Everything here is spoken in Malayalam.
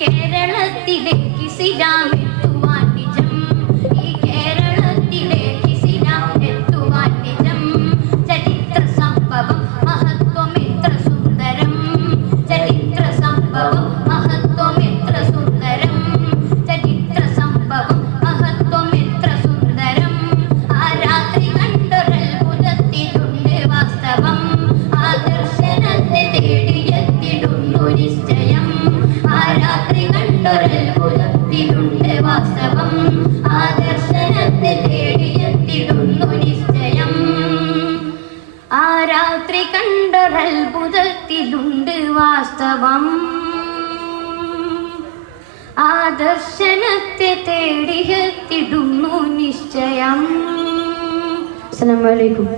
കേരളത്തിലേക്ക് സിരാം എത്തുവാൻ നിജം, ഈ കേരളത്തിലേക്ക് സിരാം എത്തുവാൻ നിജം. ചരിത്ര സംഭവം മഹത്വം എത്ര സുന്ദരം, ചരിത്ര സംഭവം മഹത്വം എത്ര സുന്ദരം, ചരിത്ര സംഭവം മഹത്വം എത്ര സുന്ദരം. ആ രാത്രി കണ്ടൊരത്ഭുതത്തിലുണ്ട് വാസ്തവം, ആ ദർശനത്തെ തേടിയെത്തിടുന്നു നിശ്ചയം. ആ രാത്രി കണ്ടൊരത്ഭുതത്തിലുണ്ട് വാസ്തവം, ആ ദർശനത്തെ തേടിയെത്തിടുന്നു നിശ്ചയം. ആ രാത്രി കണ്ടൊരത്ഭുതത്തിലുണ്ട് വാസ്തവം, ആ ദർശനത്തെ തേടിയെത്തിടുന്നു നിശ്ചയം. അസ്സലാമു അലൈക്കും.